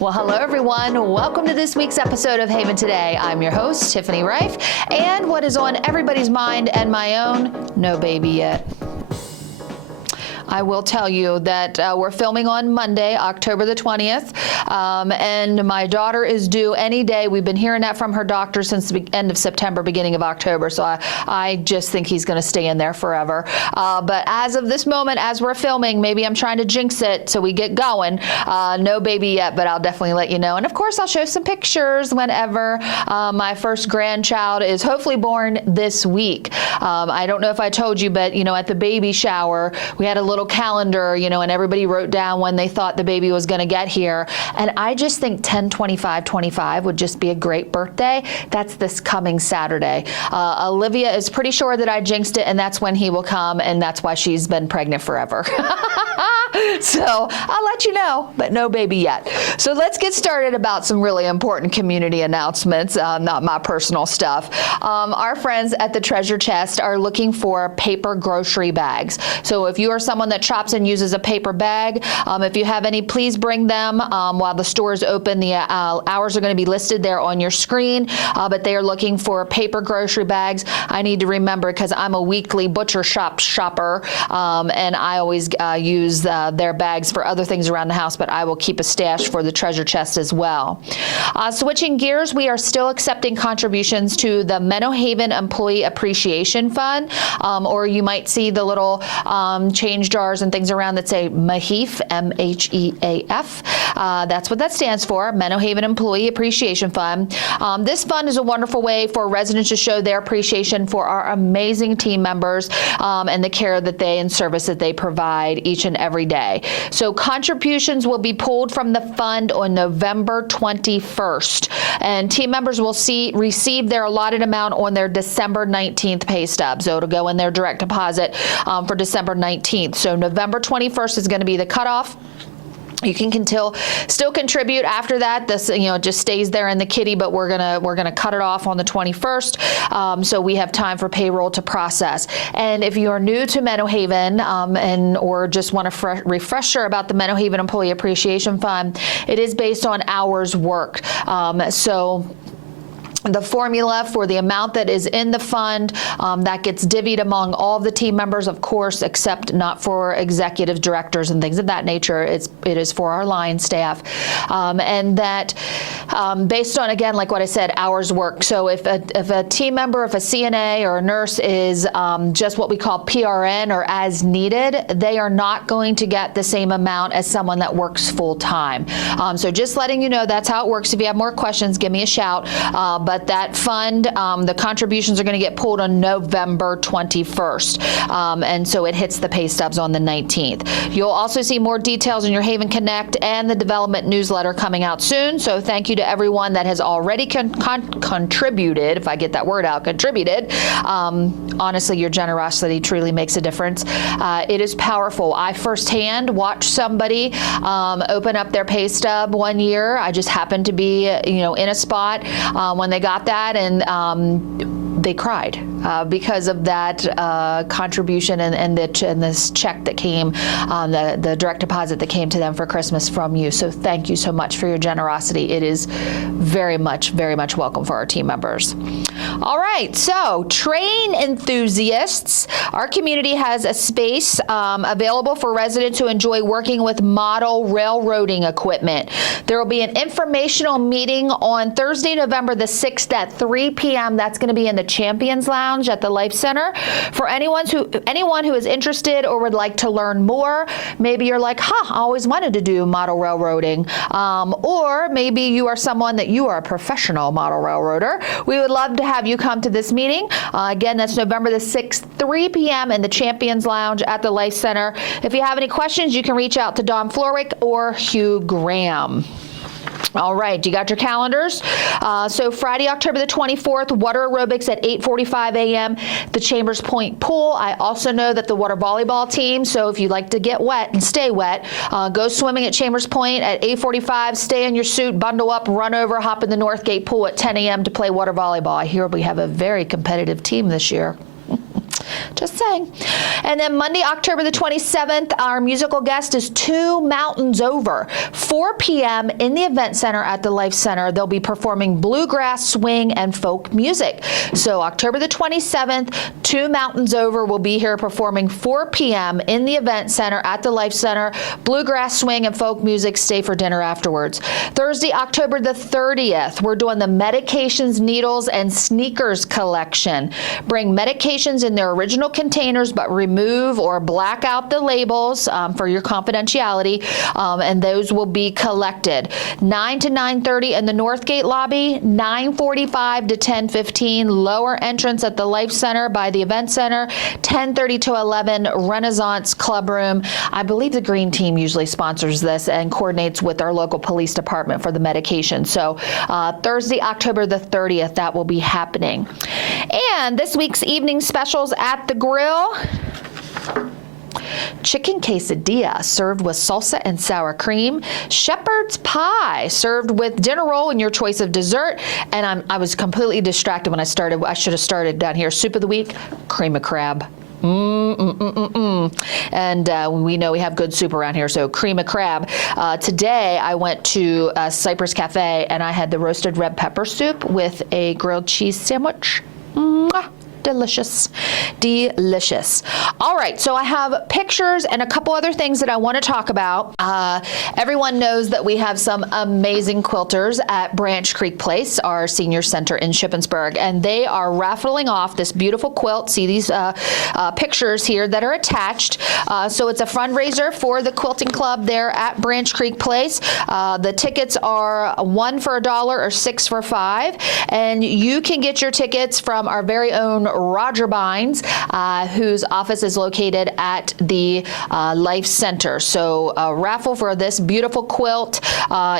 Well, hello, everyone. Welcome to this week's episode of Haven Today. I'm your host, Tiffany Reif, and what is on everybody's mind and my own, no baby yet. I will tell you that we're filming on Monday, October the 20th, and my daughter is due any day. We've been hearing that from her doctor since the end of September, beginning of October, so I just think he's going to stay in there forever. But as of this moment, as we're filming, maybe I'm trying to jinx it so we get going. No baby yet, but I'll definitely let you know. And of course, I'll show some pictures whenever my first grandchild is hopefully born this week. I don't know if I told you, but at the baby shower, we had a little calendar, and everybody wrote down when they thought the baby was going to get here. And I just think 10/25/25 would just be a great birthday. That's this coming Saturday. Olivia is pretty sure that I jinxed it, and that's when he will come, and that's why she's been pregnant forever. So I'll let you know, but no baby yet. So let's get started about some really important community announcements, not my personal stuff. Our friends at the Treasure Chest are looking for paper grocery bags. So if you are someone that shops and uses a paper bag, if you have any, please bring them while the store is open. The hours are going to be listed there on your screen, but they are looking for paper grocery bags. I need to remember because I'm a weekly butcher shop shopper, and I always use their bags for other things around the house, but I will keep a stash for the Treasure Chest as well. Switching gears, we are still accepting contributions to the Meadowhaven Employee Appreciation Fund, or you might see the little change jars and things around that say MHEAF, M-H-E-A-F. That's what that stands for, Meadowhaven Employee Appreciation Fund. This fund is a wonderful way for residents to show their appreciation for our amazing team members and the care that they and service that they provide each and every day. So contributions will be pulled from the fund on November 21st, and team members will receive their allotted amount on their December 19th pay stub. So it'll go in their direct deposit for December 19th. So November 21st is going to be the cutoff. You can still contribute after that. This just stays there in the kitty, but we're gonna cut it off on the 21st, so we have time for payroll to process. And if you are new to Meadowhaven or just want a refresher about the Meadowhaven Employee Appreciation Fund, it is based on hours worked. So the formula for the amount that is in the fund, that gets divvied among all of the team members, of course, except not for executive directors and things of that nature. It is for our line staff. And that based on, again, like what I said, hours worked. So if a team member, if a CNA or a nurse is just what we call PRN or as needed, they are not going to get the same amount as someone that works full time. So just letting you know that's how it works. If you have more questions, give me a shout. But that fund, the contributions are going to get pulled on November 21st. And so it hits the pay stubs on the 19th. You'll also see more details in your Haven Connect and the development newsletter coming out soon. So thank you to everyone that has already contributed, if I get that word out, contributed. Honestly, your generosity truly makes a difference. It is powerful. I firsthand watched somebody open up their pay stub one year. I just happened to be, in a spot when they got that, and they cried because of that contribution and this check that came, the direct deposit that came to them for Christmas from you. So thank you so much for your generosity. It is very much welcome for our team members. All right, so train enthusiasts. Our community has a space available for residents who enjoy working with model railroading equipment. There will be an informational meeting on Thursday, November the 6th at 3 p.m. That's going to be in the Champions Lounge at the Life Center. For anyone who is interested or would like to learn more, maybe you're like, I always wanted to do model railroading, or maybe you are someone that you are a professional model railroader. We would love to have you come to this meeting. Again, that's November the 6th, 3 p.m. in the Champions Lounge at the Life Center. If you have any questions, you can reach out to Don Florwick or Hugh Graham. All right, you got your calendars? So Friday, October the 24th, water aerobics at 8:45 a.m. the Chambers Point Pool. I also know that the water volleyball team, so if you'd like to get wet and stay wet, go swimming at Chambers Point at 8:45, stay in your suit, bundle up, run over, hop in the Northgate Pool at 10 a.m. to play water volleyball. I hear we have a very competitive team this year. Just saying. And then Monday, October the 27th, our musical guest is Two Mountains Over. 4 p.m. in the Event Center at the Life Center. They'll be performing bluegrass, swing, and folk music. So October the 27th, Two Mountains Over will be here performing 4 p.m. in the Event Center at the Life Center. Bluegrass, swing, and folk music. Stay for dinner afterwards. Thursday, October the 30th, we're doing the Medications, Needles, and Sneakers collection. Bring medications in their original containers, but remove or black out the labels for your confidentiality, and those will be collected. 9 to 9:30 in the Northgate lobby, 9:45 to 10:15 lower entrance at the Life Center by the Event Center, 10:30 to 11 Renaissance Club Room. I believe the Green Team usually sponsors this and coordinates with our local police department for the medication. So Thursday, October the 30th, that will be happening. And this week's evening specials at the grill. Chicken quesadilla served with salsa and sour cream. Shepherd's pie served with dinner roll and your choice of dessert. And I was completely distracted when I started. I should have started down here. Soup of the week, cream of crab. And we know we have good soup around here, so cream of crab. Today I went to Cypress Cafe and I had the roasted red pepper soup with a grilled cheese sandwich. Delicious. Delicious. All right, so I have pictures and a couple other things that I want to talk about. Everyone knows that we have some amazing quilters at Branch Creek Place, our senior center in Shippensburg, and they are raffling off this beautiful quilt. See these pictures here that are attached. So it's a fundraiser for the quilting club there at Branch Creek Place. The tickets are $1 for $1 or 6 for $5, and you can get your tickets from our very own Roger Bynes, whose office is located at the Life Center. So a raffle for this beautiful quilt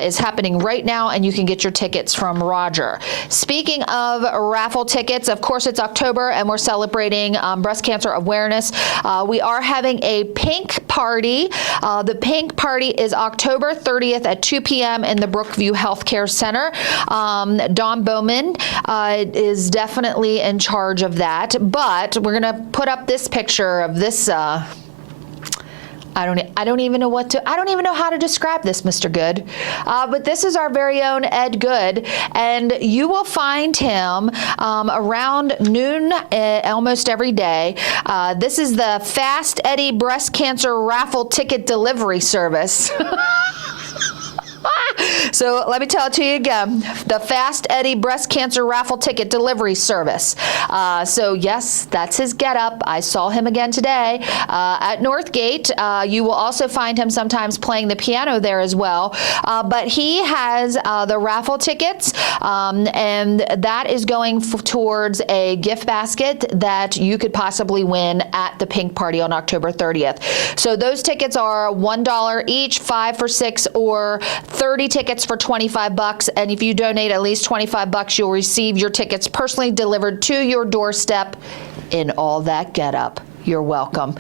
is happening right now, and you can get your tickets from Roger. Speaking of raffle tickets, of course it's October and we're celebrating breast cancer awareness. We are having a pink party. The pink party is October 30th at 2 p.m. in the Brookview Healthcare Center. Dawn Bowman is definitely in charge of that, but we're going to put up this picture of this. I don't even know how to describe this, Mr. Good. But this is our very own Ed Good, and you will find him around noon almost every day. This is the Fast Eddie Breast Cancer Raffle Ticket Delivery Service. So let me tell it to you again, the Fast Eddie Breast Cancer Raffle Ticket Delivery Service. So yes, that's his getup. I saw him again today at Northgate. You will also find him sometimes playing the piano there as well. But he has the raffle tickets, and that is going towards a gift basket that you could possibly win at the Pink Party on October 30th. So those tickets are $1 each, 5 for $6, or 30 tickets for $25, and if you donate at least $25, you'll receive your tickets personally delivered to your doorstep in all that getup. You're welcome.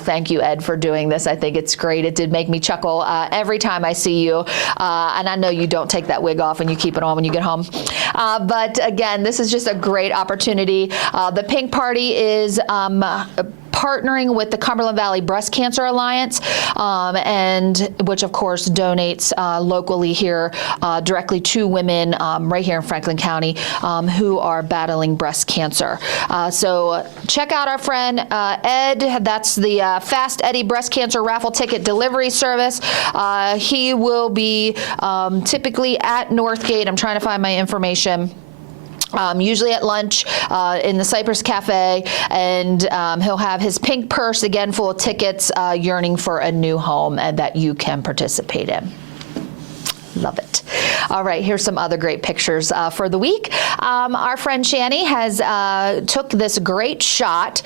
Thank you, Ed, for doing this. I think it's great. It did make me chuckle every time I see you. And I know you don't take that wig off and you keep it on when you get home. But again, this is just a great opportunity. The Pink Party is partnering with the Cumberland Valley Breast Cancer Alliance, and which of course donates locally here directly to women right here in Franklin County who are battling breast cancer. So check out our friend Ed. That's the Fast Eddie Breast Cancer Raffle Ticket Delivery Service. He will be typically at Northgate. I'm trying to find my information. Usually at lunch in the Cypress Cafe, and he'll have his pink purse again full of tickets, yearning for a new home and that you can participate in. Love it. All right, here's some other great pictures for the week. Our friend Shani has took this great shot.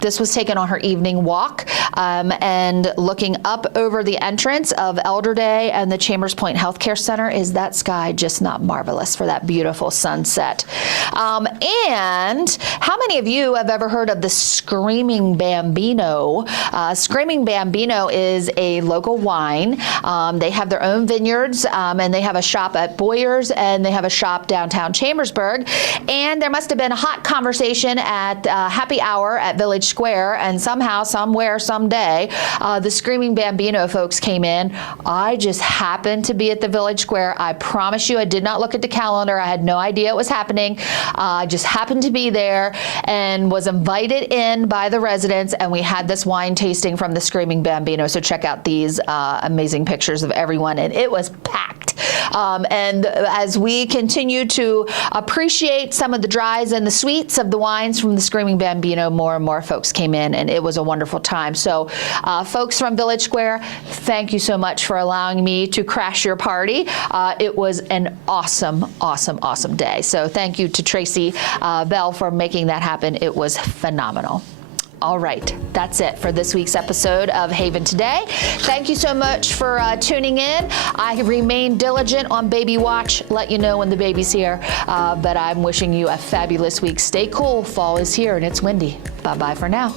This was taken on her evening walk, and looking up over the entrance of Elder Day and the Chambers Point Healthcare Center. Is that sky just not marvelous for that beautiful sunset? And how many of you have ever heard of the Screaming Bambino? Screaming Bambino is a local wine. They have their own vineyard Vineyards, and they have a shop at Boyers, and they have a shop downtown Chambersburg. And there must have been a hot conversation at happy hour at Village Square, and somehow, somewhere, someday, the Screaming Bambino folks came in. I just happened to be at the Village Square. I promise you, I did not look at the calendar. I had no idea it was happening. I just happened to be there and was invited in by the residents, and we had this wine tasting from the Screaming Bambino. So check out these amazing pictures of everyone, and it was packed. And as we continue to appreciate some of the dries and the sweets of the wines from the Screaming Bambino, more and more folks came in, and it was a wonderful time. So folks from Village Square, thank you so much for allowing me to crash your party. It was an awesome, awesome, awesome day. So thank you to Tracy Bell for making that happen. It was phenomenal. All right, that's it for this week's episode of Haven Today. Thank you so much for tuning in. I remain diligent on Baby Watch, let you know when the baby's here, but I'm wishing you a fabulous week. Stay cool. Fall is here and it's windy. Bye-bye for now.